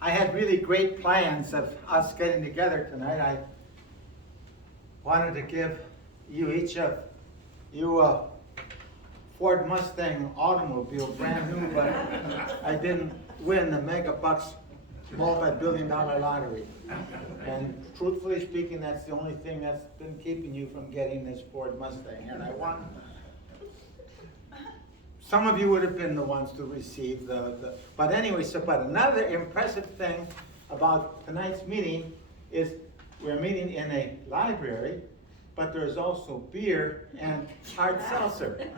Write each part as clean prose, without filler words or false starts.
I had really great plans of us getting together tonight. I wanted to give you each of you a Ford Mustang automobile, brand new, but I didn't win the mega bucks multi-billion-dollar lottery. And truthfully speaking, that's the only thing that's been keeping you from getting this Ford Mustang. And I won. Some of you would have been the ones to receive but anyway, but another impressive thing about tonight's meeting is we're meeting in a library, but there's also beer and hard seltzer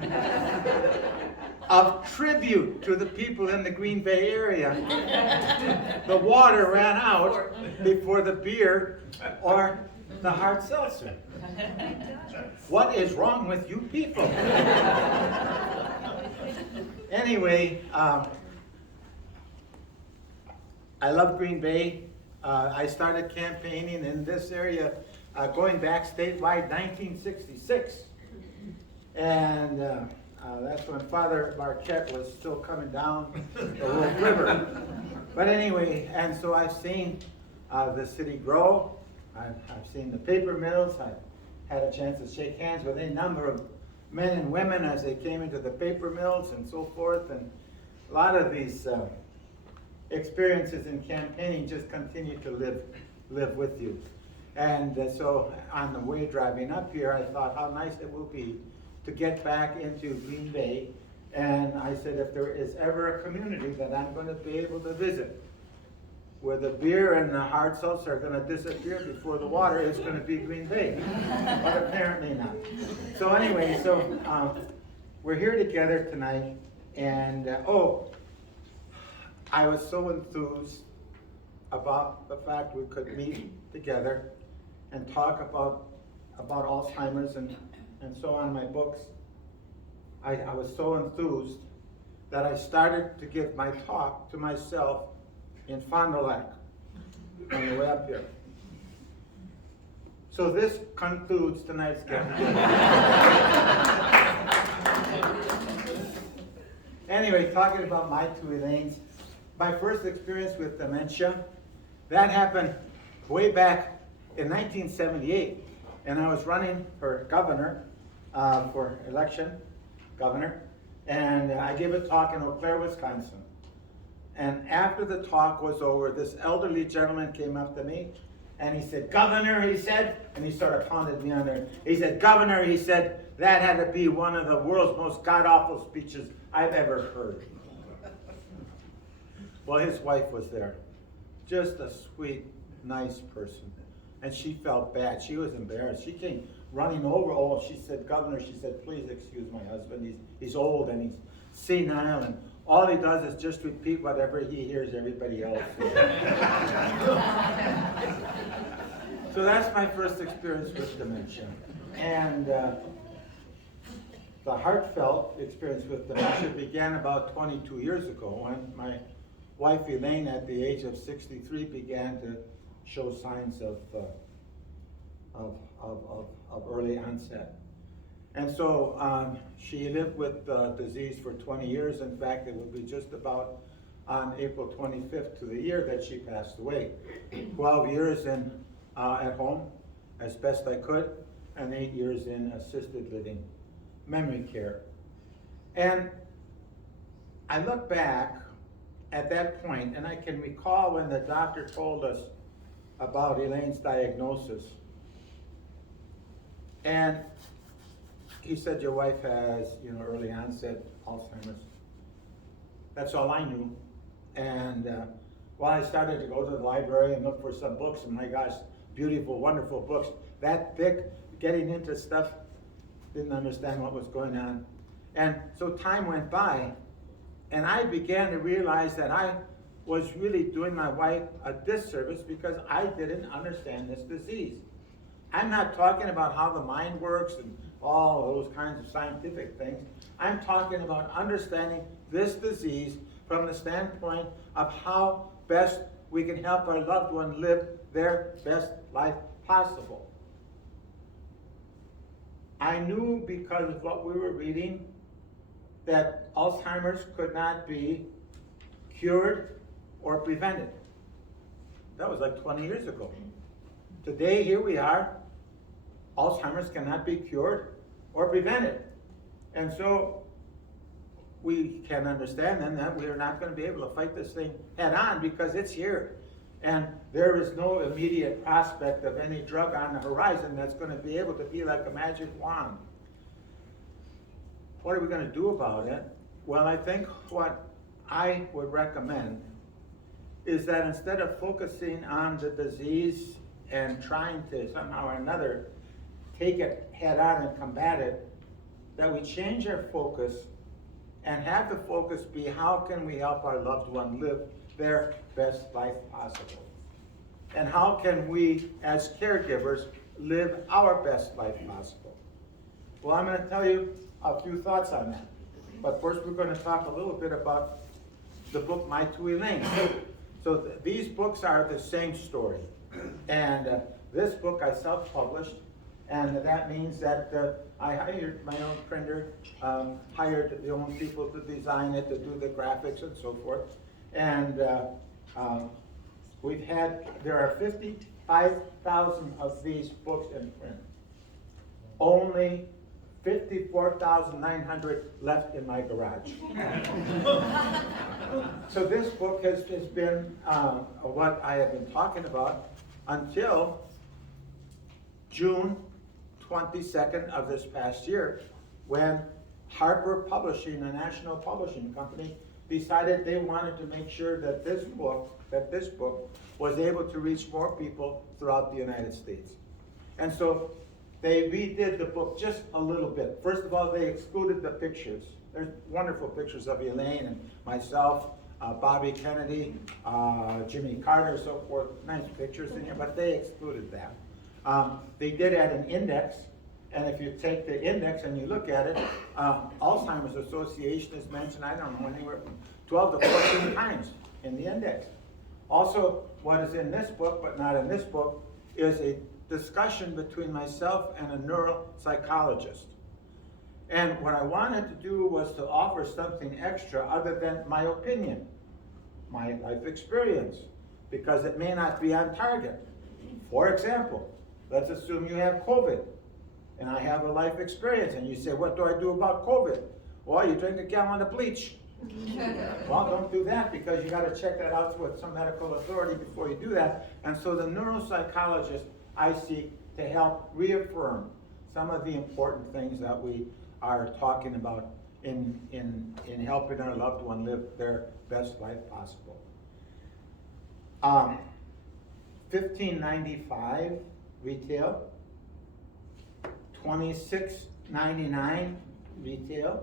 of tribute to the people in the Green Bay area. The water ran out before the beer or the hard seltzer. What is wrong with you people? Anyway, I love Green Bay. I started campaigning in this area going back statewide 1966. And that's when Father Marquette was still coming down the Wolf River. But anyway, and so I've seen the city grow. I've seen the paper mills. I've had a chance to shake hands with a number of men and women as they came into the paper mills and so forth. And a lot of these experiences in campaigning just continue to live with you. And so on the way driving up here, I thought how nice it will be to get back into Green Bay. And I said, if there is ever a community that I'm going to be able to visit, where the beer and the hard seltzer are going to disappear before the water, it's going to be Green Bay. But apparently not. So anyway, we're here together tonight, and I was so enthused about the fact we could meet together and talk about Alzheimer's and so on, my books. I was so enthused that I started to give my talk to myself in Fond du Lac on the way up here. So this concludes tonight's gathering. Anyway, talking about my two Elaines, my first experience with dementia, that happened way back in 1978, and I was running for governor, for election, governor, and I gave a talk in Eau Claire, Wisconsin. And after the talk was over, this elderly gentleman came up to me, and he said, "Governor," he said, and he sort of pounded me on there. He said, "Governor," he said, "that had to be one of the world's most god-awful speeches I've ever heard." Well, his wife was there. Just a sweet, nice person. And she felt bad. She was embarrassed. She came running over. Oh, she said, "Governor," she said, "please excuse my husband. He's old and he's senile, and all he does is just repeat whatever he hears everybody else say." So that's my first experience with dementia. And the heartfelt experience with dementia began about 22 years ago when my wife Elaine, at the age of 63, began to show signs of early onset. And so she lived with the disease for 20 years. In fact, it will be just about on April 25th to the year that she passed away. 12 years at home, as best I could, and 8 years in assisted living memory care. And I look back at that point, and I can recall when the doctor told us about Elaine's diagnosis. And he said, "Your wife has, early onset Alzheimer's." That's all I knew. And I started to go to the library and look for some books, and my gosh, beautiful, wonderful books, that thick, getting into stuff, didn't understand what was going on. And so time went by, and I began to realize that I was really doing my wife a disservice because I didn't understand this disease. I'm not talking about how the mind works and all those kinds of scientific things. I'm talking about understanding this disease from the standpoint of how best we can help our loved one live their best life possible. I knew because of what we were reading that Alzheimer's could not be cured or prevented. That was like 20 years ago. Today, here we are. Alzheimer's cannot be cured or prevented. And so we can understand then that we are not going to be able to fight this thing head on because it's here. And there is no immediate prospect of any drug on the horizon that's going to be able to be like a magic wand. What are we going to do about it? Well, I think what I would recommend is that instead of focusing on the disease and trying to somehow or another take it head on and combat it, that we change our focus and have the focus be how can we help our loved one live their best life possible? And how can we, as caregivers, live our best life possible? Well, I'm going to tell you a few thoughts on that. But first we're going to talk a little bit about the book, My Two Elaines. So these books are the same story. And this book I self-published, and that means that I hired my own printer, hired the own people to design it, to do the graphics and so forth. And there are 55,000 of these books in print. Only 54,900 left in my garage. So this book has been what I have been talking about until June 22nd of this past year, when Harper Publishing, a national publishing company, decided they wanted to make sure that this book was able to reach more people throughout the United States. And so they redid the book just a little bit. First of all, they excluded the pictures. There's wonderful pictures of Elaine and myself, Bobby Kennedy, Jimmy Carter, so forth. Nice pictures in here, but they excluded that. They did add an index, and if you take the index and you look at it, Alzheimer's Association is mentioned, I don't know, anywhere from 12 to 14 times in the index. Also, what is in this book, but not in this book, is a discussion between myself and a neuropsychologist. And what I wanted to do was to offer something extra other than my opinion, my life experience, because it may not be on target. For example, let's assume you have COVID, and I have a life experience, and you say, what do I do about COVID? Well, you drink a gallon of bleach. Well, don't do that, because you got to check that out with some medical authority before you do that. And so the neuropsychologist I seek to help reaffirm some of the important things that we are talking about in helping our loved one live their best life possible. $15.95 retail, $26.99 retail.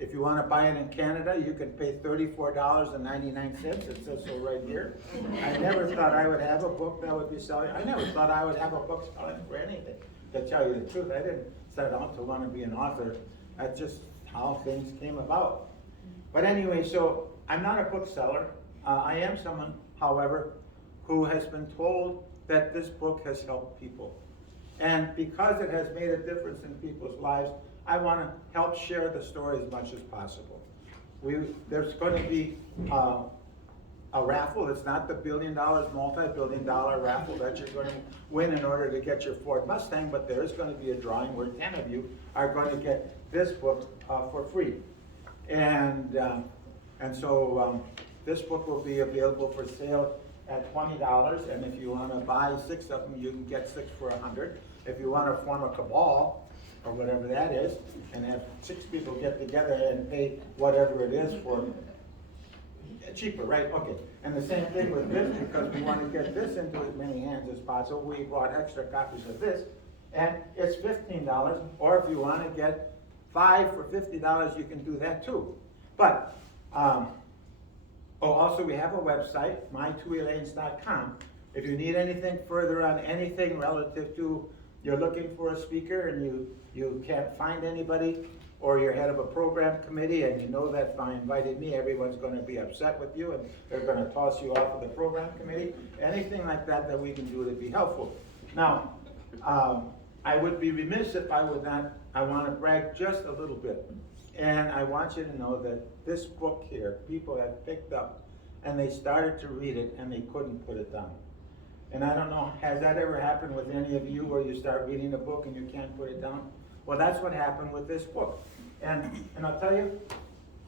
If you want to buy it in Canada, you can pay $34.99. It says so right here. I never thought I would have a book that would be selling. I never thought I would have a book selling for anything. To tell you the truth, I didn't set out to want to be an author. That's just how things came about. But anyway, so I'm not a bookseller. I am someone, however, who has been told that this book has helped people. And because it has made a difference in people's lives, I want to help share the story as much as possible. There's going to be a raffle. It's not the multi-billion-dollar raffle that you're going to win in order to get your Ford Mustang, but there is going to be a drawing where 10 of you are going to get this book for free. And so this book will be available for sale at $20, and if you want to buy 6 of them, you can get 6 for $100. If you want to form a cabal, or whatever that is, and have 6 people get together and pay whatever it is for cheaper, right? Okay. And the same thing with this, because we want to get this into as many hands as possible. We bought extra copies of this, and it's $15. Or if you want to get 5 for $50, you can do that too. But also we have a website, my2elaines.com. If you need anything further on anything relative to you're looking for a speaker and you can't find anybody, or you're head of a program committee and you know that by inviting me, everyone's going to be upset with you and they're going to toss you off of the program committee, anything like that we can do to be helpful. Now, I would be remiss if I would not, I want to brag just a little bit. And I want you to know that this book here, people have picked up and they started to read it and they couldn't put it down. And I don't know, has that ever happened with any of you where you start reading a book and you can't put it down? Well, that's what happened with this book. And I'll tell you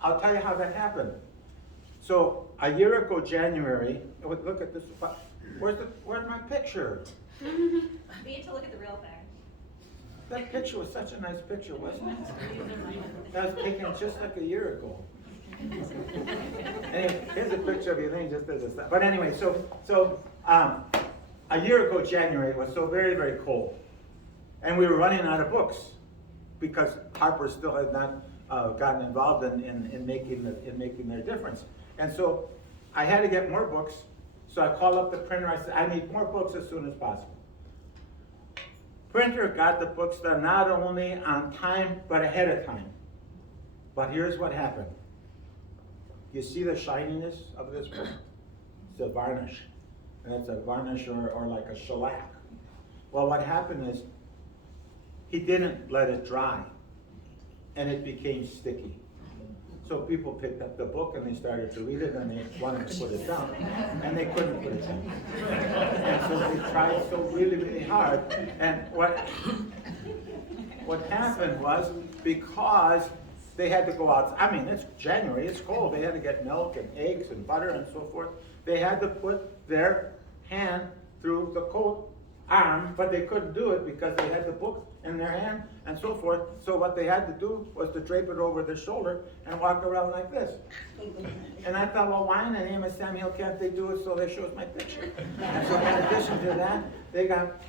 how that happened. So a year ago, January, look at this. Where's my picture? We need to look at the real thing. That picture was such a nice picture, wasn't it? That was taken just like a year ago. Anyway, here's a picture of Elaine just as a. But anyway, so a year ago, January, it was so very, very cold, and we were running out of books because Harper still has not gotten involved in making their difference. And so I had to get more books. So I called up the printer. I said, I need more books as soon as possible. Printer got the books done not only on time, but ahead of time. But here's what happened. You see the shininess of this book? It's a varnish. And it's a varnish or like a shellac. Well, what happened is he didn't let it dry. And it became sticky. So people picked up the book and they started to read it and they wanted to put it down. And they couldn't put it down. And so they tried so really, really hard. And what happened was, because they had to go out, I mean, it's January, it's cold, they had to get milk and eggs and butter and so forth. They had to put their hand through the coat arm, but they couldn't do it because they had the book in their hand and so forth. So what they had to do was to drape it over their shoulder and walk around like this. And I thought, well, why in the name of Samuel can't they do it so they shows my picture? And so in addition to that, they got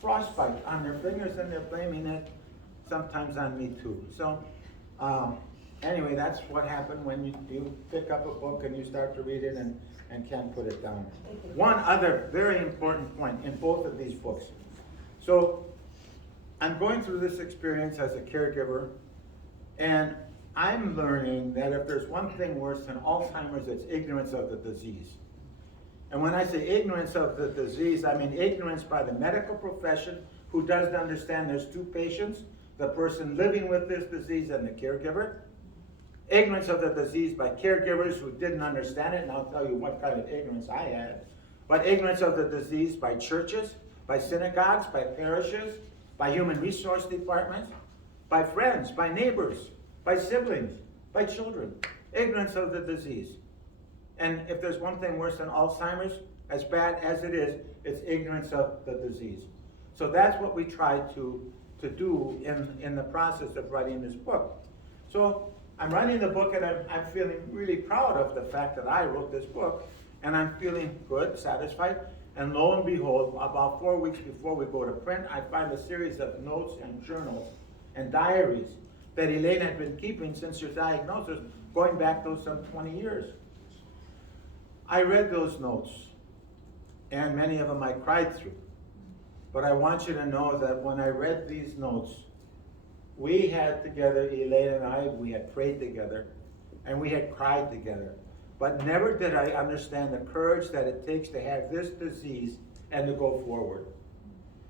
frostbite on their fingers and they're blaming it sometimes on me too. So anyway, that's what happened when you pick up a book and you start to read it and can't put it down. One other very important point in both of these books. So I'm going through this experience as a caregiver, and I'm learning that if there's one thing worse than Alzheimer's, it's ignorance of the disease. And when I say ignorance of the disease, I mean ignorance by the medical profession, who doesn't understand there's two patients, the person living with this disease and the caregiver. Ignorance of the disease by caregivers who didn't understand it, and I'll tell you what kind of ignorance I had. But ignorance of the disease by churches, by synagogues, by parishes, by human resource departments, by friends, by neighbors, by siblings, by children. Ignorance of the disease. And if there's one thing worse than Alzheimer's, as bad as it is, it's ignorance of the disease. So that's what we try to do in the process of writing this book. So I'm writing the book, and I'm feeling really proud of the fact that I wrote this book, and I'm feeling good, satisfied. And lo and behold, about 4 weeks before we go to print, I find a series of notes and journals and diaries that Elaine had been keeping since her diagnosis, going back those some 20 years. I read those notes, and many of them I cried through. But I want you to know that when I read these notes, we had together, Elaine and I, we had prayed together, and we had cried together. But never did I understand the courage that it takes to have this disease and to go forward.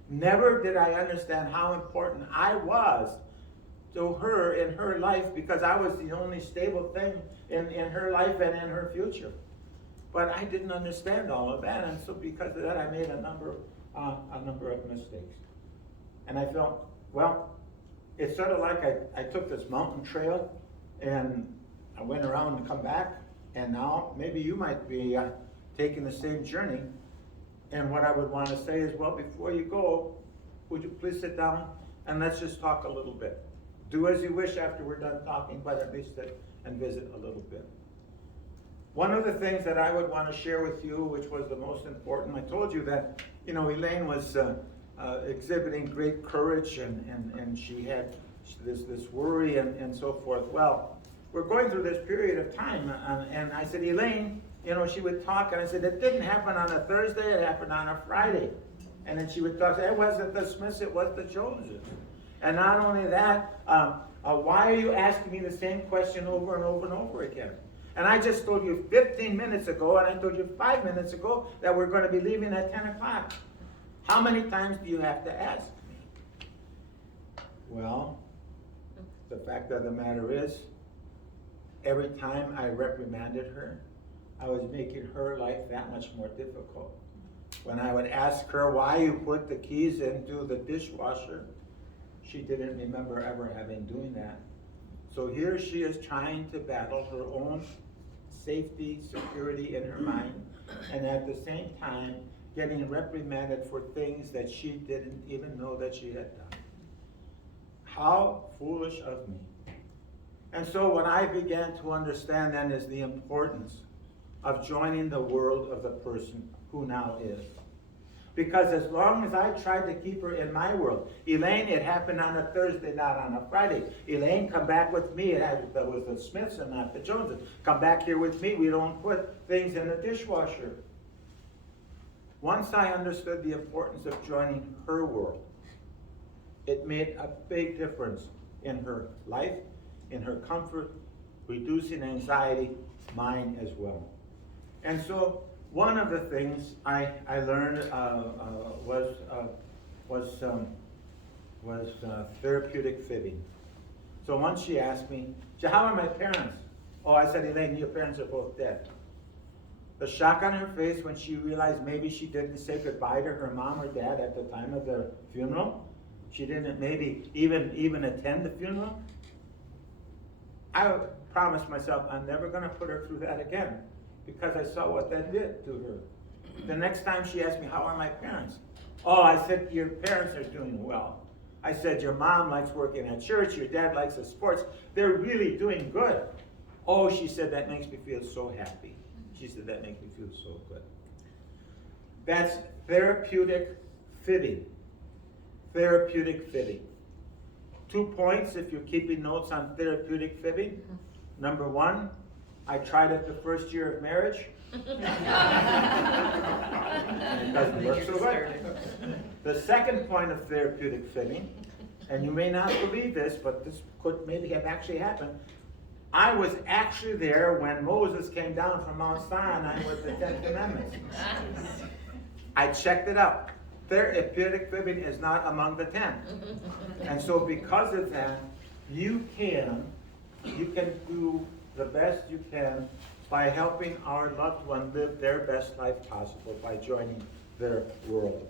Never did I understand how important I was to her in her life, because I was the only stable thing in her life and in her future. But I didn't understand all of that, and so because of that, I made a number of mistakes. And I felt, well, it's sort of like I took this mountain trail, and I went around and come back, and now maybe you might be taking the same journey. And what I would want to say is, well, before you go, would you please sit down and let's just talk a little bit. Do as you wish after we're done talking, but at least sit and visit a little bit. One of the things that I would want to share with you, which was the most important, I told you that, Elaine was exhibiting great courage, and she had this worry and so forth. Well, we're going through this period of time, and I said, Elaine, she would talk, and I said, it didn't happen on a Thursday, it happened on a Friday. And then she would talk, it wasn't the Smiths, it was the Joneses. And not only that, why are you asking me the same question over and over and over again? And I just told you 15 minutes ago, and I told you 5 minutes ago, that we're going to be leaving at 10 o'clock. How many times do you have to ask me? Well, the fact of the matter is, every time I reprimanded her, I was making her life that much more difficult. When I would ask her why you put the keys into the dishwasher, she didn't remember ever having doing that. So here she is trying to battle her own safety, security in her mind, and at the same time getting reprimanded for things that she didn't even know that she had done. How foolish of me. And so what I began to understand then is the importance of joining the world of the person who now is. Because as long as I tried to keep her in my world, Elaine, it happened on a Thursday, not on a Friday. Elaine, come back with me. That was the Smiths and not the Joneses. Come back here with me. We don't put things in the dishwasher. Once I understood the importance of joining her world, it made a big difference in her life, in her comfort, reducing anxiety, mine as well. And so one of the things I learned was therapeutic fibbing. So once she asked me, how are my parents? Oh, I said, Elaine, your parents are both dead. The shock on her face when she realized maybe she didn't say goodbye to her mom or dad at the time of the funeral. She didn't maybe even attend the funeral. I promised myself I'm never going to put her through that again, because I saw what that did to her. The next time she asked me, how are my parents? Oh, I said, your parents are doing well. I said, your mom likes working at church, your dad likes the sports. They're really doing good. Oh, she said, that makes me feel so happy. She said, that makes me feel so good. That's therapeutic fibbing. Therapeutic fibbing. 2 points if you're keeping notes on therapeutic fibbing. Number 1, I tried it the first year of marriage. And it doesn't work so good. The second point of therapeutic fibbing, and you may not believe this, but this could maybe have actually happened. I was actually there when Moses came down from Mount Sinai with the 10 Commandments. I checked it out. Therapeutic fibbing is not among the 10. And so because of that, you can do the best you can by helping our loved one live their best life possible by joining their world.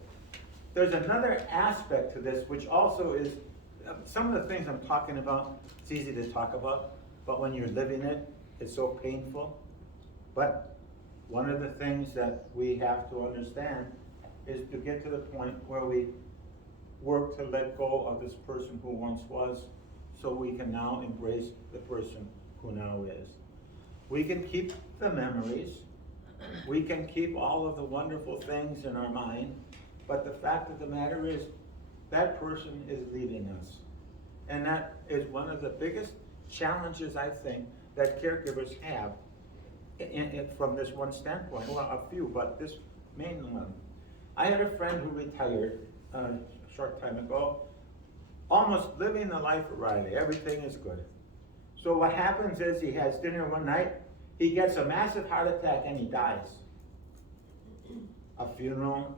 There's another aspect to this, which also is some of the things I'm talking about. It's easy to talk about, but when you're living it, it's so painful. But one of the things that we have to understand is to get to the point where we work to let go of this person who once was, so we can now embrace the person who now is. We can keep the memories, we can keep all of the wonderful things in our mind, but the fact of the matter is that person is leaving us. And that is one of the biggest challenges, I think, that caregivers have from this one standpoint. Well, a few, but this main one. I had a friend who retired a short time ago, almost living the life of Riley. Everything is good. So what happens is he has dinner one night, he gets a massive heart attack and he dies. A funeral,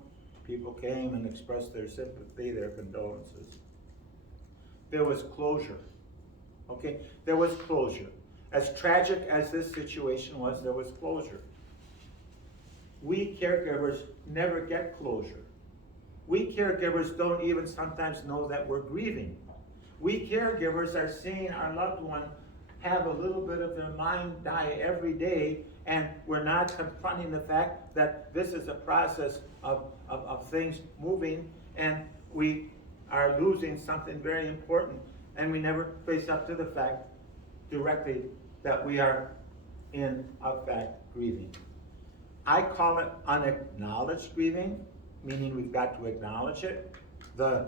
people came and expressed their sympathy, their condolences. There was closure. Okay, there was closure. As tragic as this situation was, there was closure. We caregivers never get closure. We caregivers don't even sometimes know that we're grieving. We caregivers are seeing our loved one have a little bit of their mind die every day, and we're not confronting the fact that this is a process of things moving, and we are losing something very important, and we never face up to the fact directly that we are in fact grieving. I call it unacknowledged grieving, meaning we've got to acknowledge it. The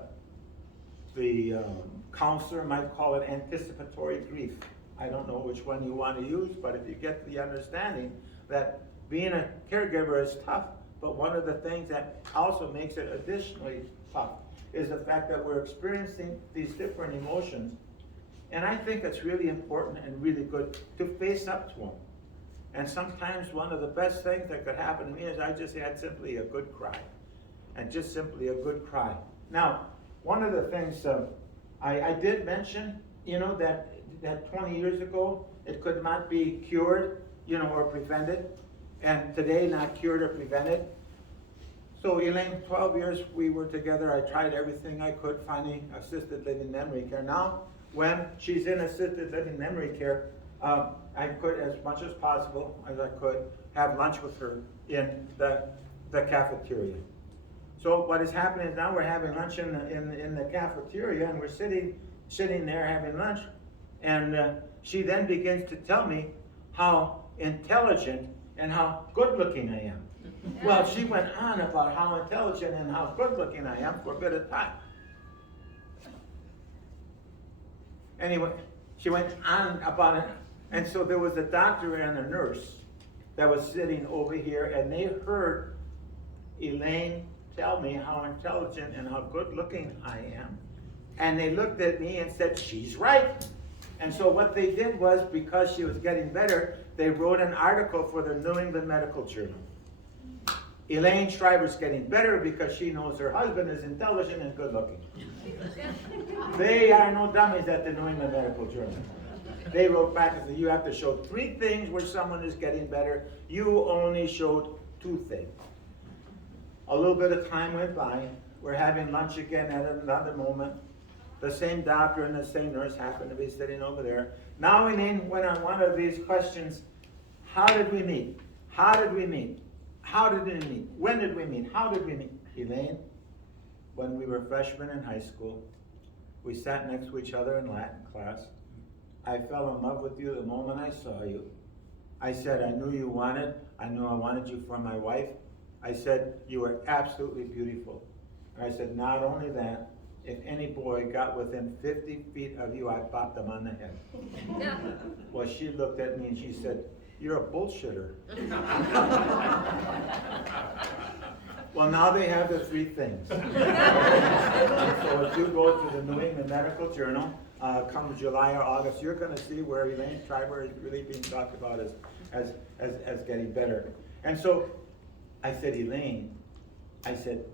counselor might call it anticipatory grief. I don't know which one you want to use, but if you get the understanding that being a caregiver is tough, but one of the things that also makes it additionally tough is the fact that we're experiencing these different emotions. And I think it's really important and really good to face up to them. And sometimes one of the best things that could happen to me is I just had simply a good cry. And just simply a good cry. Now, one of the things I did mention you know, that 20 years ago, it could not be cured, you know, or prevented, and today not cured or prevented. So Elaine, 12 years we were together. I tried everything I could finding assisted living memory care. Now, when she's in assisted living memory care, I could, as much as possible, as I could, have lunch with her in the cafeteria. So what is happening is now we're having lunch in the cafeteria, and we're sitting there having lunch, and she then begins to tell me how intelligent and how good looking I am. Well, she went on about how intelligent and how good looking I am for a bit of time. Anyway, she went on about it, and so there was a doctor and a nurse that was sitting over here, and they heard Elaine tell me how intelligent and how good looking I am. And they looked at me and said, she's right. And so what they did was, because she was getting better, they wrote an article for the New England Medical Journal. Elaine Schreiber's getting better because she knows her husband is intelligent and good looking. They are no dummies at the New England Medical Journal. They wrote back and said, you have to show 3 things where someone is getting better. You only showed 2 things. A little bit of time went by. We're having lunch again at another moment. The same doctor and the same nurse happened to be sitting over there. Now Elaine went on one of these questions. How did we meet? How did we meet? How did we meet? When did we meet? How did we meet? Elaine, when we were freshmen in high school, we sat next to each other in Latin class. I fell in love with you the moment I saw you. I said, I knew I wanted you for my wife. I said, you were absolutely beautiful. And I said, not only that, if any boy got within 50 feet of you, I bopped them on the head. Well, she looked at me and she said, you're a bullshitter. Well, now they have the 3 things. So if you go to the New England Medical Journal, come July or August, you're going to see where Elaine Schreiber is really being talked about as getting better. And so I said, Elaine, I said,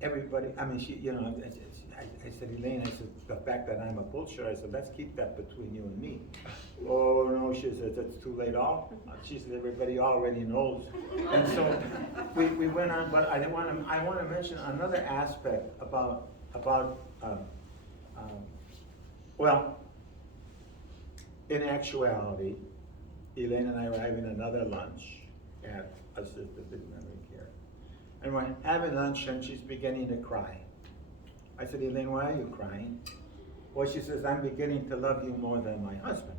everybody, I mean, she, you know, I said, Elaine, I said, the fact that I'm a bullshitter, I said, let's keep that between you and me. Oh, no, she said, it's too late. She said, everybody already knows. And so we went on, but I want to mention another aspect about well, in actuality, Elaine and I were having another lunch at assisted memory care. And we're having lunch and she's beginning to cry. I said, Elaine, why are you crying? Well, she says, I'm beginning to love you more than my husband.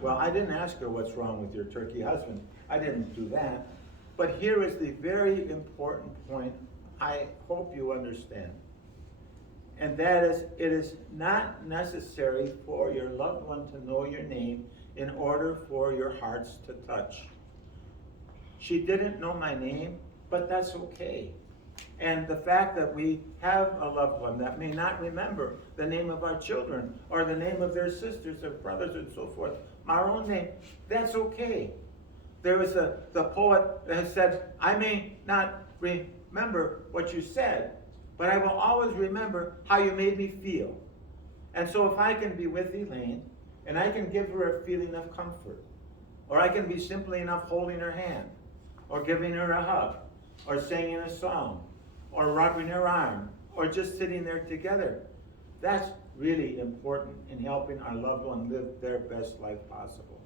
Well, I didn't ask her what's wrong with your turkey husband. I didn't do that. But here is the very important point I hope you understand. And that is, it is not necessary for your loved one to know your name in order for your hearts to touch. She didn't know my name, but that's okay. And the fact that we have a loved one that may not remember the name of our children or the name of their sisters or brothers and so forth, our own name, that's okay. There was the poet that said, I may not remember what you said, but I will always remember how you made me feel. And so if I can be with Elaine, and I can give her a feeling of comfort, or I can be simply enough holding her hand, or giving her a hug, or singing a song, or rubbing her arm, or just sitting there together, that's really important in helping our loved one live their best life possible.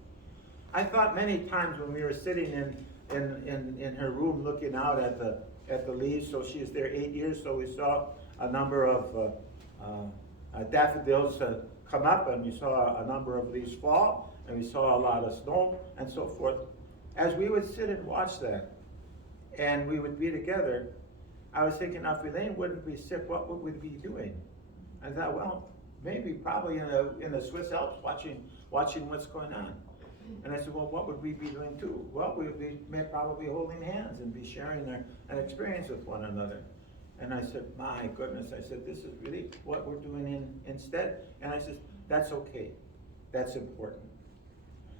I thought many times when we were sitting in her room looking out at the leaves, so she is there 8 years, so we saw a number of daffodils come up, and we saw a number of leaves fall, and we saw a lot of snow, and so forth. As we would sit and watch that, and we would be together, I was thinking, now if Elaine wouldn't be sick, what would we be doing? I thought, well, maybe probably in the Swiss Alps watching what's going on. And I said, well, what would we be doing too? Well, we would be probably holding hands and be sharing an experience with one another. And I said, my goodness, I said, this is really what we're doing instead. And I said, that's okay. That's important.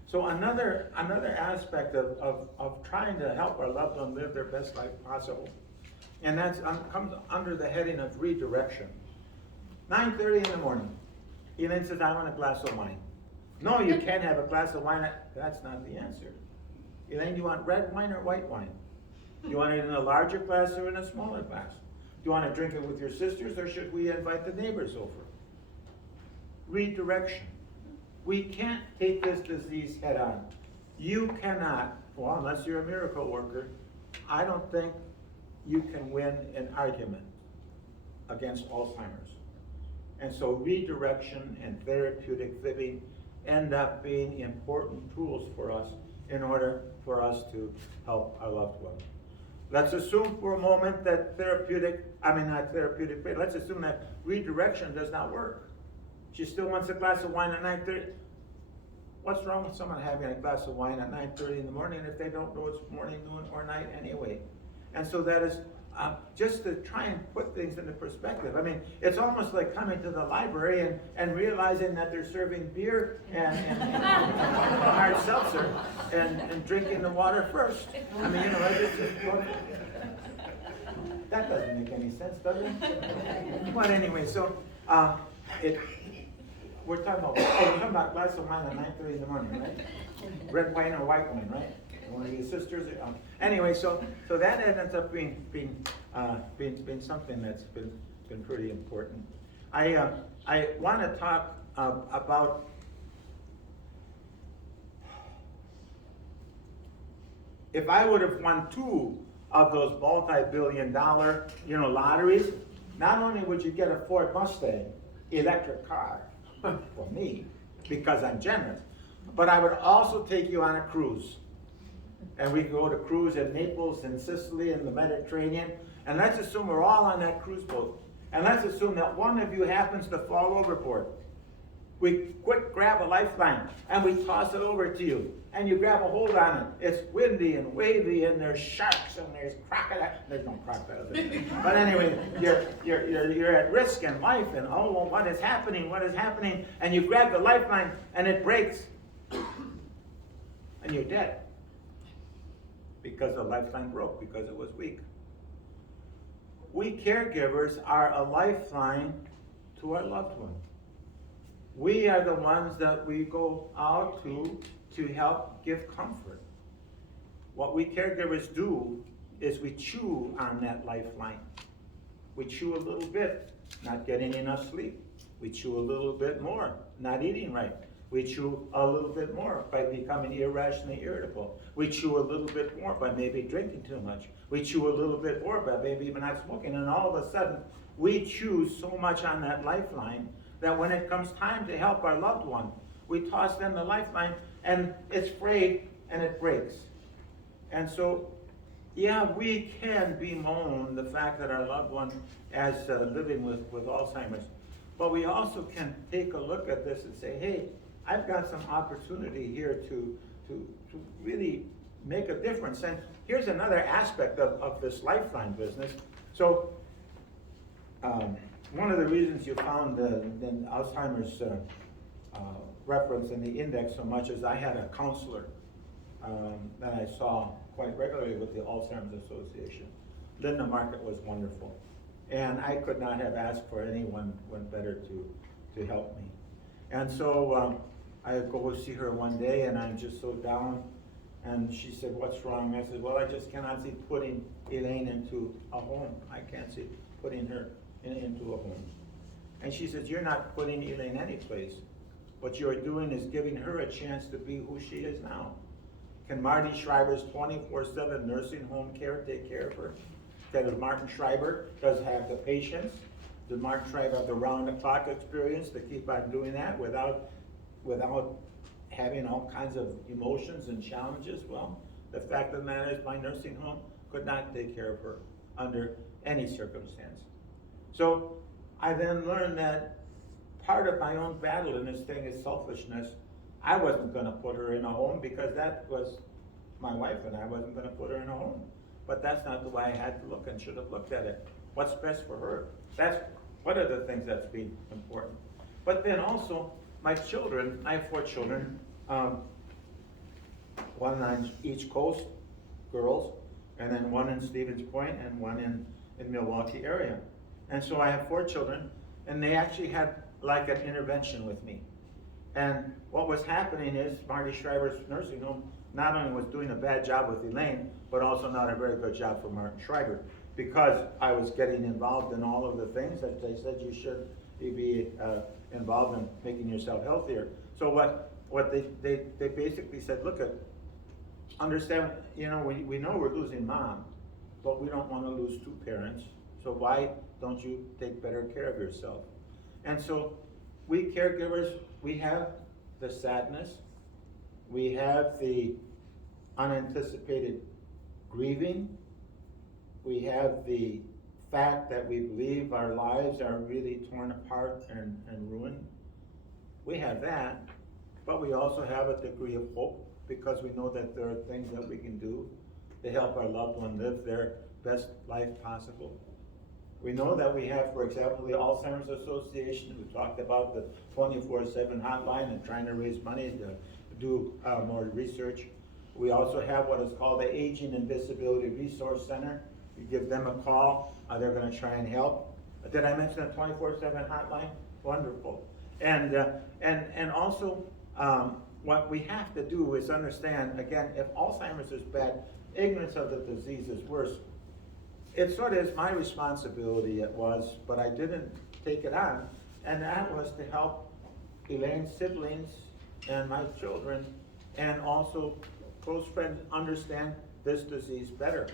So another aspect of trying to help our loved one live their best life possible, and that comes under the heading of redirection. 9:30 in the morning. Elaine says, I want a glass of wine. No, you can't have a glass of wine. That's not the answer. Elaine, do you want red wine or white wine? Do you want it in a larger glass or in a smaller glass? Do you want to drink it with your sisters, or should we invite the neighbors over? Redirection. We can't take this disease head on. You cannot, well, unless you're a miracle worker, I don't think you can win an argument against Alzheimer's. And so redirection and therapeutic living end up being important tools for us in order for us to help our loved ones. Let's assume for a moment that let's assume that redirection does not work. She still wants a glass of wine at 9:30. What's wrong with someone having a glass of wine at 9:30 in the morning if they don't know it's morning, noon, or night anyway? And so that is just to try and put things into perspective. I mean, it's almost like coming to the library and realizing that they're serving beer and hard seltzer and drinking the water first. I mean, that doesn't make any sense, does it? But anyway, so we're talking about a glass of wine at 9:30 in the morning, right? Red wine or white wine, right? One of your sisters. Anyway, so that ends up being something that's been pretty important. I want to talk about if I would have won 2 of those multi-billion-dollar, lotteries. Not only would you get a Ford Mustang electric car for me because I'm generous, but I would also take you on a cruise. And we could go to cruise in Naples and Sicily and the Mediterranean. And let's assume we're all on that cruise boat. And let's assume that one of you happens to fall overboard. We quick grab a lifeline and we toss it over to you. And you grab a hold on it. It's windy and wavy and there's sharks and there's crocodiles. There's no crocodiles. But anyway, you're at risk in life and what is happening? What is happening? And you grab the lifeline and it breaks. And you're dead. Because the lifeline broke, because it was weak. We caregivers are a lifeline to our loved one. We are the ones that we go out to help give comfort. What we caregivers do is we chew on that lifeline. We chew a little bit, not getting enough sleep. We chew a little bit more, not eating right. We chew a little bit more by becoming irrationally irritable. We chew a little bit more by maybe drinking too much. We chew a little bit more by maybe even not smoking. And all of a sudden, we chew so much on that lifeline that when it comes time to help our loved one, we toss them the lifeline and it's frayed and it breaks. And so, yeah, we can bemoan the fact that our loved one is living with Alzheimer's. But we also can take a look at this and say, hey, I've got some opportunity here to really make a difference. And here's another aspect of this lifeline business. So one of the reasons you found the Alzheimer's reference in the index so much is I had a counselor that I saw quite regularly with the Alzheimer's Association. Linda Market was wonderful. And I could not have asked for anyone better to help me. And so I go see her one day and I'm just so down. And she said, what's wrong? I said, well, I just cannot see putting Elaine into a home. I can't see putting her into a home. And she says, you're not putting Elaine anyplace. What you're doing is giving her a chance to be who she is now. Can Marty Schreiber's 24/7 nursing home care take care of her? Does Martin Schreiber have the patience? Does Martin Schreiber have the round-the-clock experience to keep on doing that without having all kinds of emotions and challenges? Well, the fact of the matter is my nursing home could not take care of her under any circumstance. So I then learned that part of my own battle in this thing is selfishness. I wasn't going to put her in a home because that was my wife and I wasn't going to put her in a home. But that's not the way I had to look and should have looked at it. What's best for her? That's one of the things that's been important. But then also, my children, I have 4 children, one on each coast, girls, and then one in Stevens Point and one in Milwaukee area. And so I have 4 children, and they actually had like an intervention with me. And what was happening is Marty Schreiber's nursing home not only was doing a bad job with Elaine, but also not a very good job for Martin Schreiber, because I was getting involved in all of the things that they said you should be involved in making yourself healthier. So what they basically said, look, understand, we know we're losing mom, but we don't want to lose two parents, so why don't you take better care of yourself? And so we caregivers, we have the sadness, we have the unanticipated grieving, we have the fact that we believe our lives are really torn apart and ruined. We have that, but we also have a degree of hope, because we know that there are things that we can do to help our loved one live their best life possible. We know that we have, for example, the Alzheimer's Association, who talked about the 24/7 hotline and trying to raise money to do more research. We also have what is called the Aging and Disability Resource Center. You give them a call, they're going to try and help. Did I mention the 24/7 hotline? Wonderful. And also, what we have to do is understand, again, if Alzheimer's is bad, ignorance of the disease is worse. It sort of is my responsibility, it was, but I didn't take it on, and that was to help Elaine's siblings and my children, and also close friends, understand this disease better.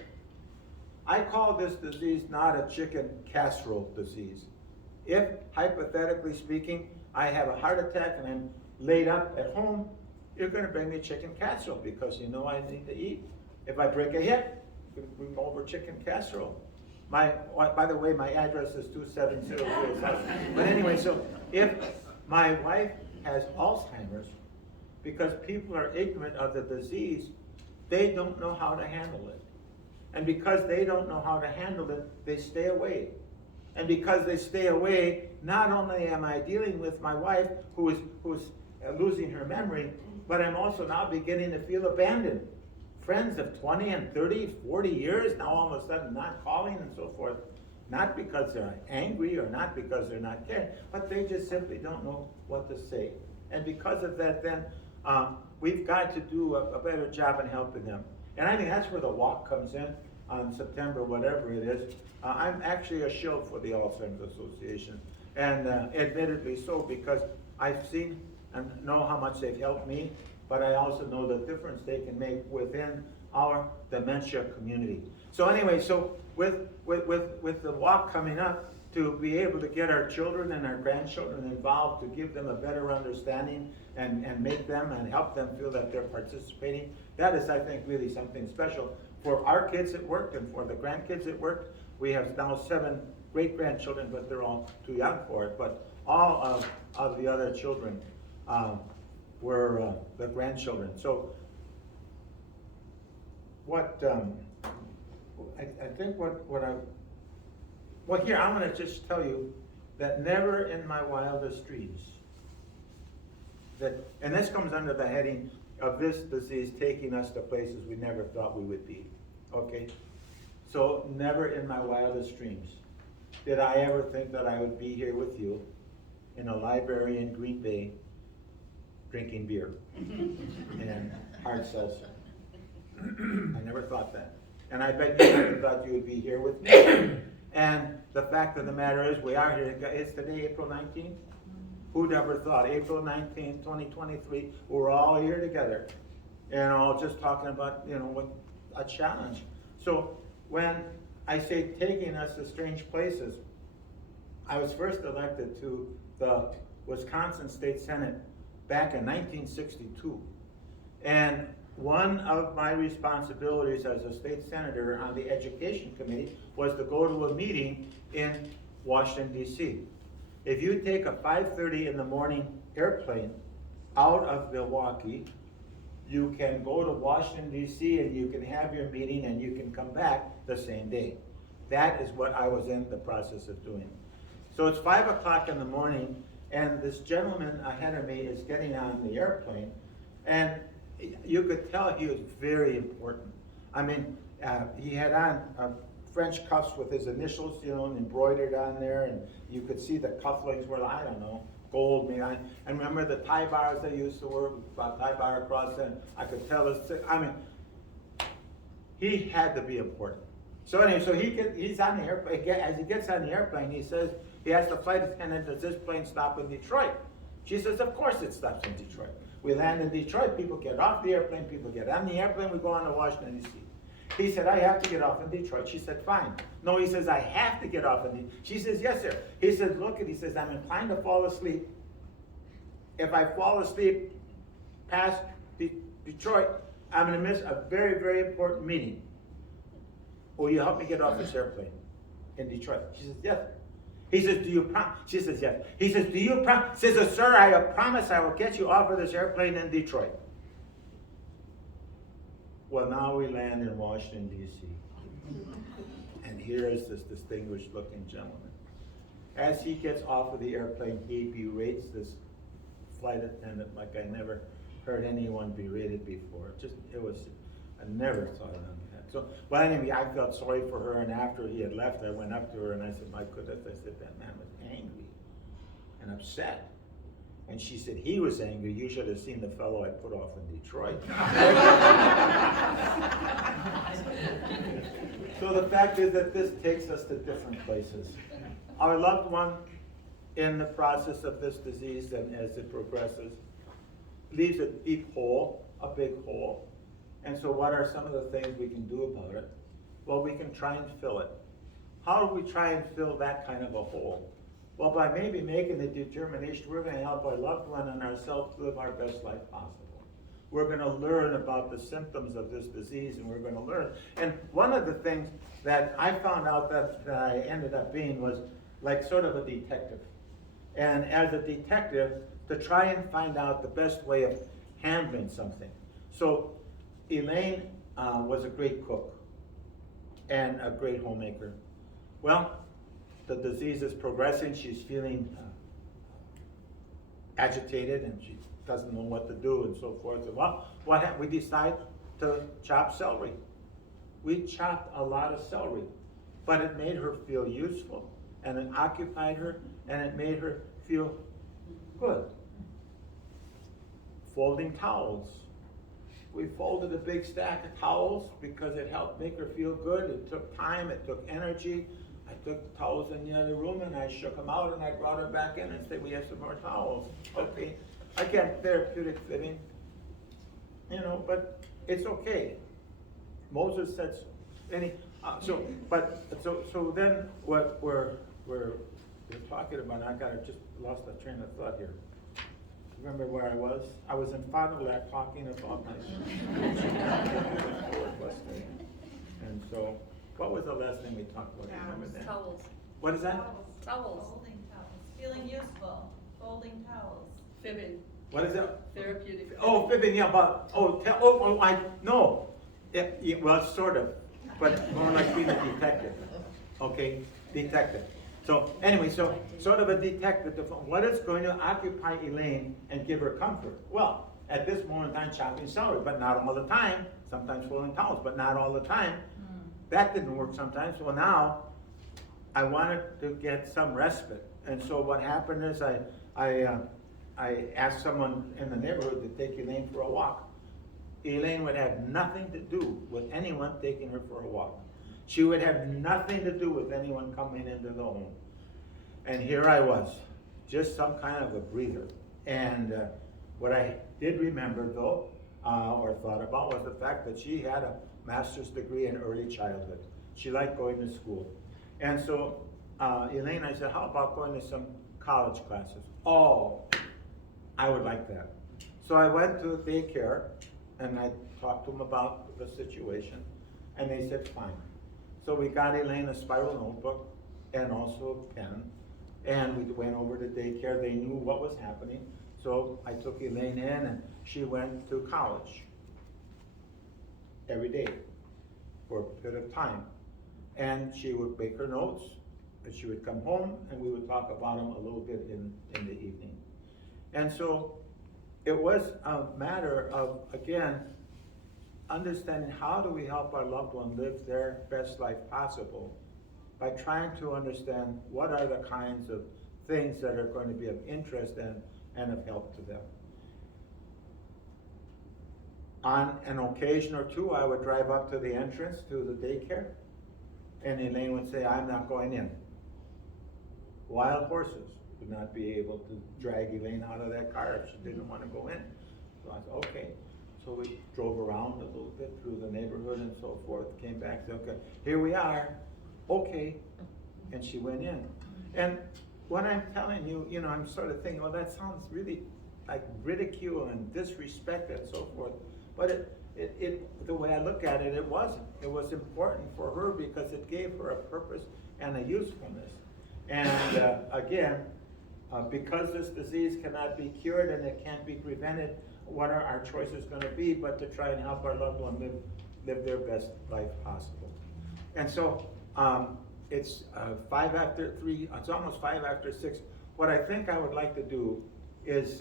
I call this disease not a chicken casserole disease. If, hypothetically speaking, I have a heart attack and I'm laid up at home, you're going to bring me chicken casserole because you know I need to eat. If I break a hip, we go over chicken casserole. By the way, my address is 2703 South. But anyway, so if my wife has Alzheimer's, because people are ignorant of the disease, they don't know how to handle it. And because they don't know how to handle it, they stay away. And because they stay away, not only am I dealing with my wife who is losing her memory, but I'm also now beginning to feel abandoned. Friends of 20 and 30, 40 years, now all of a sudden not calling and so forth. Not because they're angry or not because they're not caring, but they just simply don't know what to say. And because of that, then we've got to do a better job in helping them. And I think that's where the walk comes in on September, whatever it is. I'm actually a shill for the Alzheimer's Association, and admittedly so, because I've seen and know how much they've helped me, but I also know the difference they can make within our dementia community. So anyway, so with the walk coming up, to be able to get our children and our grandchildren involved, to give them a better understanding and make them and help them feel that they're participating, that is, I think, really something special. For our kids it worked, and for the grandkids it worked. We have now 7 great-grandchildren, but they're all too young for it. But all of the other children were the grandchildren. So what I think well, here I'm going to just tell you that never in my wildest dreams, and this comes under the heading of this disease taking us to places we never thought we would be, okay? So never in my wildest dreams did I ever think that I would be here with you in a library in Green Bay drinking beer and hard seltzer. I never thought that. And I bet you never thought you would be here with me. And the fact of the matter is, we are here. It's today, April 19th. Who'd ever thought? April 19th, 2023, we're all here together. And all just talking about, what a challenge. So when I say taking us to strange places, I was first elected to the Wisconsin State Senate back in 1962. And one of my responsibilities as a state senator on the education committee was to go to a meeting in Washington, D.C. If you take a 5:30 in the morning airplane out of Milwaukee, you can go to Washington, D.C., and you can have your meeting and you can come back the same day. That is what I was in the process of doing. So it's 5 o'clock in the morning, and this gentleman ahead of me is getting on the airplane, and you could tell he was very important. I mean, he had on, French cuffs with his initials, you know, and embroidered on there, and you could see the cufflinks were, I don't know, gold maybe. And remember the tie bars they used to wear, about tie bar across, and I could tell he had to be important. So anyway, so he's on the airplane. As he gets on the airplane, he says, he asked the flight attendant, does this plane stop in Detroit? She says, of course it stops in Detroit. We land in Detroit, people get off the airplane, people get on the airplane, we go on to Washington, D.C. He said, I have to get off in Detroit. She said, fine. No, he says, I have to get off in Detroit. She says, yes, sir. He says, look, he says, I'm inclined to fall asleep. If I fall asleep past Detroit, I'm going to miss a very, very important meeting. Will you help me get off this airplane in Detroit? She says, yes. He says, do you promise? She says, yes. He says, do you promise? She says, sir, I promise I will get you off of this airplane in Detroit. Well, now we land in Washington, D.C. And here is this distinguished looking gentleman. As he gets off of the airplane, he berates this flight attendant like I never heard anyone berated before. I never thought of that. So, well, anyway, I felt sorry for her, and after he had left, I went up to her and I said, my goodness, I said, that man was angry and upset. And she said, he was angry. You should have seen the fellow I put off in Detroit. So the fact is that this takes us to different places. Our loved one, in the process of this disease and as it progresses, leaves a deep hole, a big hole. And so what are some of the things we can do about it? Well, we can try and fill it. How do we try and fill that kind of a hole? Well, by maybe making the determination, we're going to help our loved one and ourselves live our best life possible. We're going to learn about the symptoms of this disease, and we're going to learn. And one of the things that I found out that I ended up being was like sort of a detective. And as a detective, to try and find out the best way of handling something. So Elaine was a great cook and a great homemaker. Well, the disease is progressing. She's feeling agitated, and she doesn't know what to do, and so forth. And well, what happened? We decided to chop celery. We chopped a lot of celery, but it made her feel useful, and it occupied her, and it made her feel good. Folding towels. We folded a big stack of towels because it helped make her feel good. It took time, it took energy. I took the towels in the other room and I shook them out and I brought her back in and said, we have some more towels. Okay, again, therapeutic fitting, you know, but it's okay. Moses said so. So then what we're talking about, just lost the train of thought here. Remember where I was? I was in Fond du Lac talking about my and so, what was the last thing we talked about? Remember that? Towels. What is that? Towels. Folding towels. Feeling useful. Folding towels. Fibbing. What is that? Therapeutic. Oh, fibbing, yeah, but, no. Well, sort of, but more like being a detective. Okay, detective. So anyway, so sort of a detective. What is going to occupy Elaine and give her comfort? Well, at this moment in time, chopping celery, but not all the time. Sometimes folding towels, but not all the time. That didn't work sometimes. Well, now I wanted to get some respite, and so what happened is I asked someone in the neighborhood to take Elaine for a walk. Elaine would have nothing to do with anyone taking her for a walk. She would have nothing to do with anyone coming into the home. And here I was, just some kind of a breather. And what I did remember though, or thought about, was the fact that she had a master's degree in early childhood. She liked going to school. And so Elaine, I said, how about going to some college classes? Oh, I would like that. So I went to daycare and I talked to them about the situation, and they said, fine. So we got Elaine a spiral notebook and also a pen, and we went over to daycare. They knew what was happening. So I took Elaine in and she went to college every day for a bit of time. And she would make her notes, and she would come home and we would talk about them a little bit in the evening. And so it was a matter of, again, understanding how do we help our loved one live their best life possible by trying to understand what are the kinds of things that are going to be of interest and of help to them. On an occasion or two, I would drive up to the entrance to the daycare, and Elaine would say, I'm not going in. Wild horses would not be able to drag Elaine out of that car if she didn't want to go in. So I said, okay. So we drove around a little bit through the neighborhood and so forth, came back, said, okay, here we are, okay. And she went in. And what I'm telling you, I'm sort of thinking, well, that sounds really like ridicule and disrespect and so forth. But the way I look at it, it wasn't. It was important for her because it gave her a purpose and a usefulness. And again, because this disease cannot be cured and it can't be prevented, what are our choices going to be but to try and help our loved one live their best life possible? And so it's 5 after 3, it's almost 5 after 6. What I think I would like to do is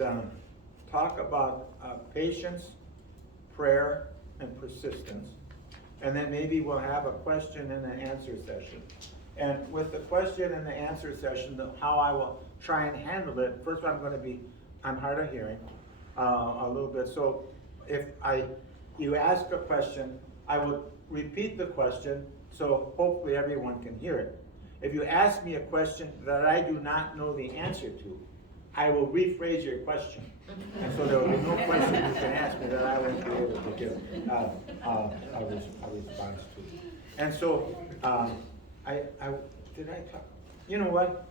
talk about patience, prayer, and persistence. And then maybe we'll have a question and an answer session. And with the question and the answer session, how I will try and handle it, first I'm hard of hearing a little bit. So if you ask a question, I will repeat the question so hopefully everyone can hear it. If you ask me a question that I do not know the answer to, I will rephrase your question. And so there will be no question you can ask me that I won't be able to give a response to. And so did I talk? You know what?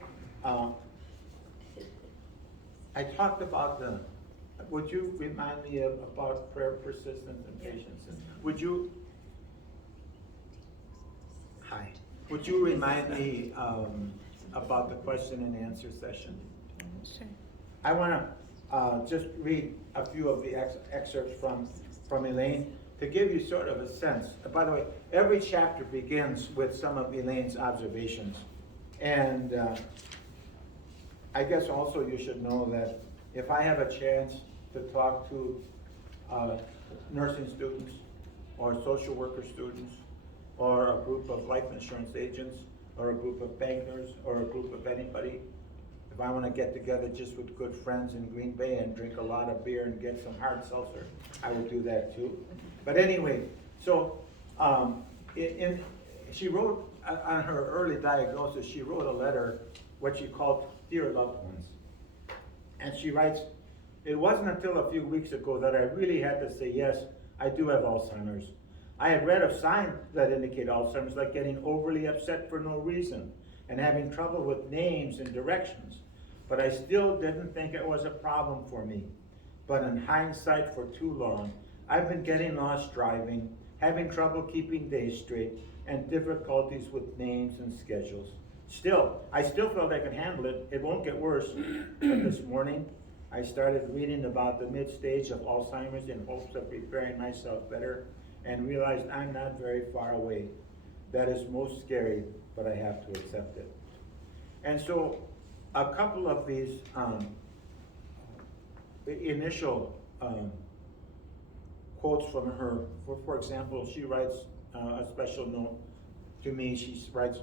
I talked about would you remind me about prayer, persistence, and patience? Would you remind me about the question and answer session? Sure. I want to just read a few of the excerpts from Elaine to give you sort of a sense. By the way, every chapter begins with some of Elaine's observations. And I guess also you should know that if I have a chance to talk to nursing students or social worker students or a group of life insurance agents or a group of bankers or a group of anybody, if I want to get together just with good friends in Green Bay and drink a lot of beer and get some hard seltzer, I would do that too. But anyway, so she wrote on her early diagnosis, she wrote a letter, what she called Dear Loved Ones. And she writes, it wasn't until a few weeks ago that I really had to say, yes, I do have Alzheimer's. I had read of signs that indicate Alzheimer's, like getting overly upset for no reason and having trouble with names and directions. But I still didn't think it was a problem for me. But in hindsight, for too long, I've been getting lost driving, having trouble keeping days straight, and difficulties with names and schedules. I still felt I could handle it. It won't get worse. But this morning, I started reading about the mid-stage of Alzheimer's in hopes of preparing myself better and realized I'm not very far away. That is most scary, but I have to accept it. And so a couple of these initial quotes from her, for example, she writes a special note to me. She writes,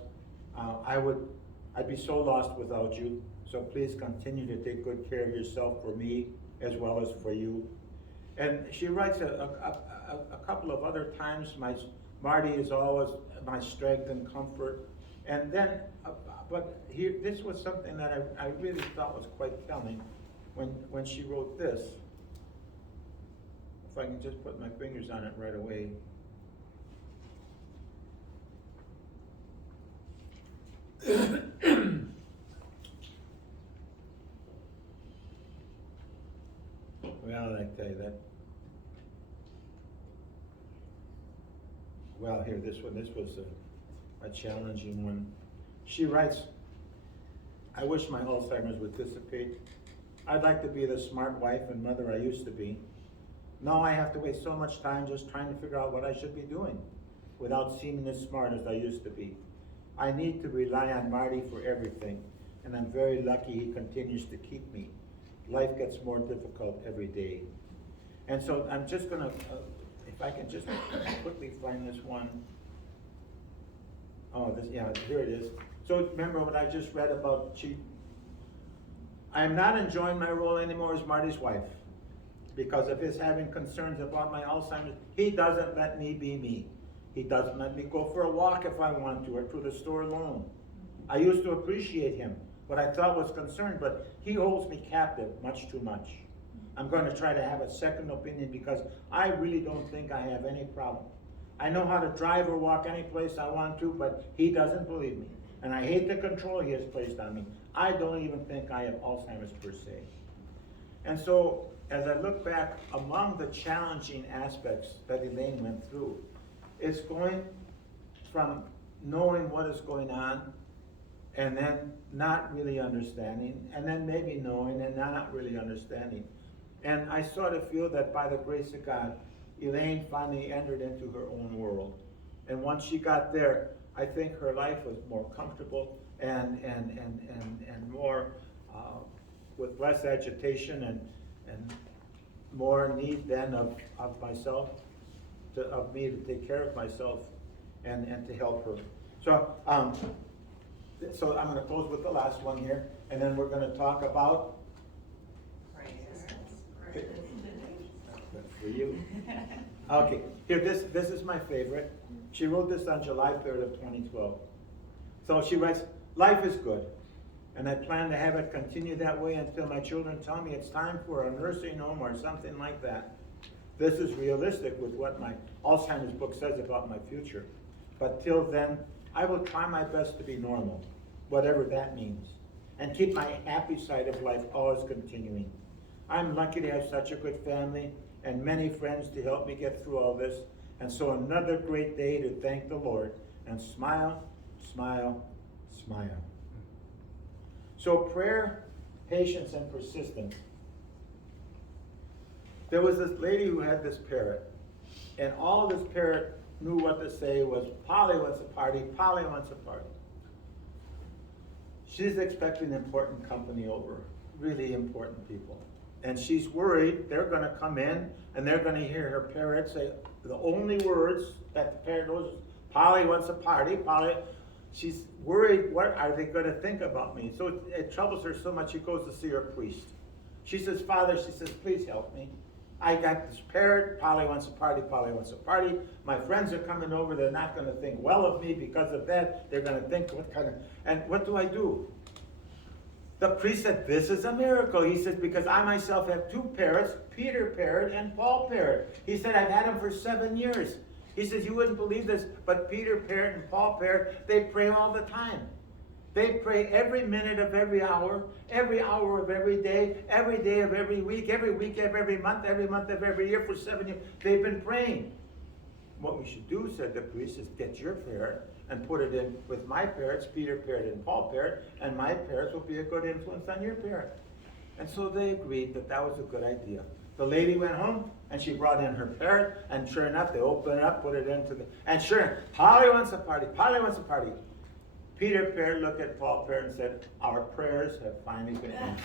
I'd be so lost without you, so please continue to take good care of yourself for me as well as for you. And she writes a couple of other times, Marty is always my strength and comfort. And then, but here, this was something that I really thought was quite telling when she wrote this. If I can just put my fingers on it right away. Well, I tell you that. Well, here, this was a challenging one. She writes, I wish my Alzheimer's would dissipate. I'd like to be the smart wife and mother I used to be. Now I have to waste so much time just trying to figure out what I should be doing without seeming as smart as I used to be. I need to rely on Marty for everything, and I'm very lucky he continues to keep me. Life gets more difficult every day. And so I'm just gonna, if I can just quickly find this one. Oh, this, yeah, here it is. So remember what I just read about I am not enjoying my role anymore as Marty's wife because of his having concerns about my Alzheimer's. He doesn't let me be me. He doesn't let me go for a walk if I want to or to the store alone. I used to appreciate him, what I thought was concerned, but he holds me captive much too much. I'm going to try to have a second opinion because I really don't think I have any problem. I know how to drive or walk any place I want to, but he doesn't believe me. And I hate the control he has placed on me. I don't even think I have Alzheimer's per se. And so, as I look back, among the challenging aspects that Elaine went through, it's going from knowing what is going on, and then not really understanding, and then maybe knowing and not really understanding. And I sort of feel that by the grace of God, Elaine finally entered into her own world. And once she got there, I think her life was more comfortable and more with less agitation and more need then of myself, of me to take care of myself and to help her. So I'm going to close with the last one here, and then we're going to talk about for you. Okay, here, this is my favorite. She wrote this on July 3rd of 2012. So she writes, life is good, and I plan to have it continue that way until my children tell me it's time for a nursing home or something like that. This is realistic with what my Alzheimer's book says about my future. But till then, I will try my best to be normal, whatever that means, and keep my happy side of life always continuing. I'm lucky to have such a good family and many friends to help me get through all this. And so another great day to thank the Lord and smile, smile, smile. So prayer, patience, and persistence. There was this lady who had this parrot, and all this parrot knew what to say was, Polly wants a party, Polly wants a party. She's expecting important company over, really important people. And she's worried they're going to come in and they're going to hear her parrot say the only words that the parrot knows is, Polly wants a party, Polly. She's worried, what are they going to think about me? So it troubles her so much she goes to see her priest. She says, Father, she says, please help me. I got this parrot, Polly wants a party, Polly wants a party. My friends are coming over, they're not going to think well of me because of that. They're going to think and what do I do? The priest said, this is a miracle. He says, because I myself have two parrots, Peter parrot and Paul parrot. He said, I've had them for 7 years. He says, you wouldn't believe this, but Peter parrot and Paul parrot, they pray all the time. They pray every minute of every hour of every day of every week of every month of every year for 7 years. They've been praying. What we should do, said the priest, is get your parrot and put it in with my parrots, Peter parrot and Paul parrot, and my parrots will be a good influence on your parrot. And so they agreed that that was a good idea. The lady went home and she brought in her parrot, and sure enough, they opened it up, put it into and sure enough, Polly wants a party, Polly wants a party. Peter parrot looked at Paul parrot and said, our prayers have finally been answered.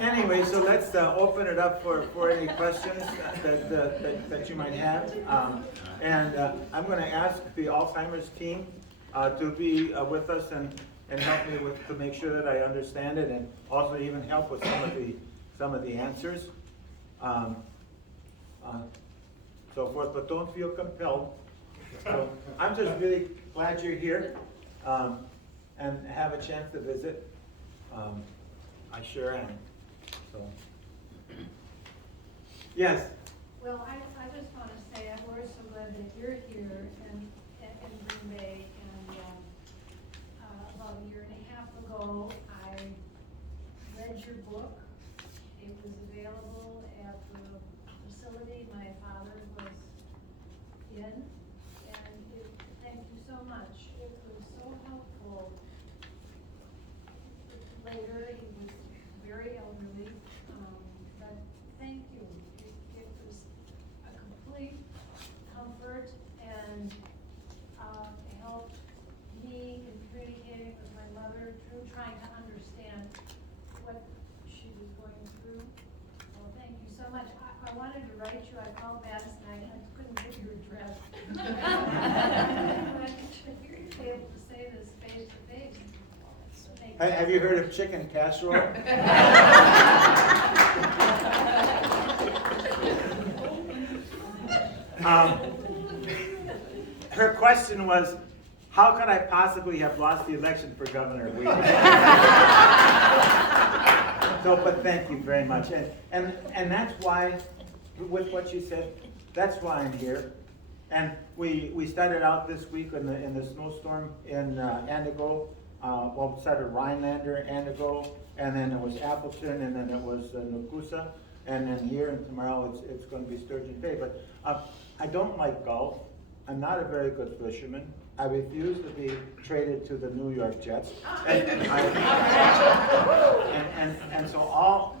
Anyway, so let's open it up for any questions that you might have. I'm going to ask the Alzheimer's team to be with us and help me to make sure that I understand it, and also even help with some of the answers. So forth, but don't feel compelled. So I'm just really glad you're here and have a chance to visit. I sure am. So, yes. Well, I just want to say we're so glad that you're here in Green Bay. And about a year and a half ago, I read your book. It was available at the facility my father was in, and thank you so much. It was so helpful. Later, he was very elderly, but thank you. It was a complete comfort and helped me in communicating with my mother through trying to understand what she wanted to write you, I called Madison, I couldn't get your address. But you're to be able to say this face to face. So thank you. Have you heard of chicken casserole? Her question was, how could I possibly have lost the election for governor? So, but thank you very much. And that's why, with what you said, that's why I'm here. And we started out this week in the snowstorm in Antigo. Well, we started Rhinelander, Antigo, and then it was Appleton, and then it was Nakusa, and then here and tomorrow it's going to be Sturgeon Bay. But I don't like golf. I'm not a very good fisherman. I refuse to be traded to the New York Jets. And so all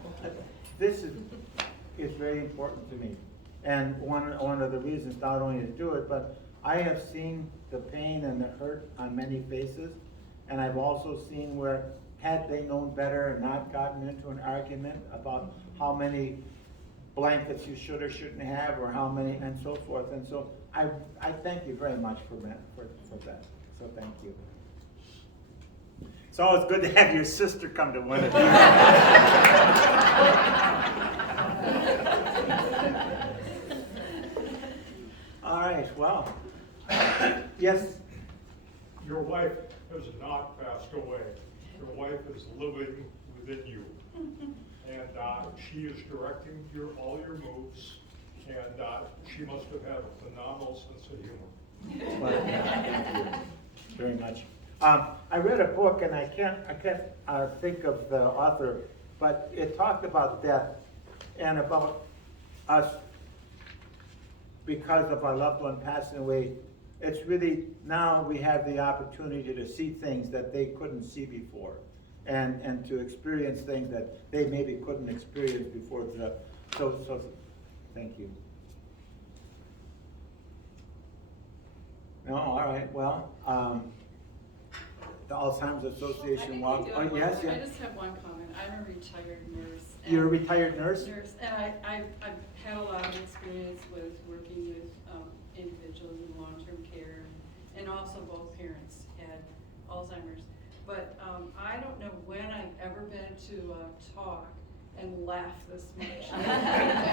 this is very important to me. And one of the reasons not only to do it, but I have seen the pain and the hurt on many faces. And I've also seen where, had they known better and not gotten into an argument about how many blankets you should or shouldn't have, or how many, and so forth. And so I thank you very much for that. So thank you. It's always good to have your sister come to one of these. All right, well, yes. Your wife has not passed away. Your wife is living within you. And she is directing all your moves, and she must have had a phenomenal sense of humor. Well, thank you very much. I read a book, and I can't think of the author, but it talked about death and about us, because of our loved one passing away. It's really, now we have the opportunity to see things that they couldn't see before, and to experience things that they maybe couldn't experience before. So thank you. No, all right, well, the Alzheimer's Association walk. Oh, yes, yeah. I just have one comment. I'm a retired nurse. You're a retired nurse? Nurse, and I've had a lot of experience with working with individuals in long-term care, and also both parents had Alzheimer's. But I don't know when I've ever been to a talk and laughed this much.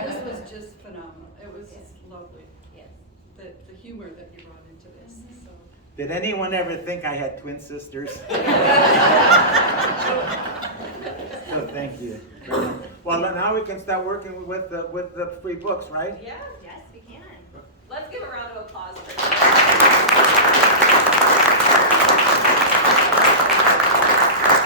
This was just phenomenal. It was just lovely. Yes. The humor that you brought into this. So. Did anyone ever think I had twin sisters? So thank you. Well, now we can start working with the free books, right? Yeah. Yes, we can. Let's give a round of applause for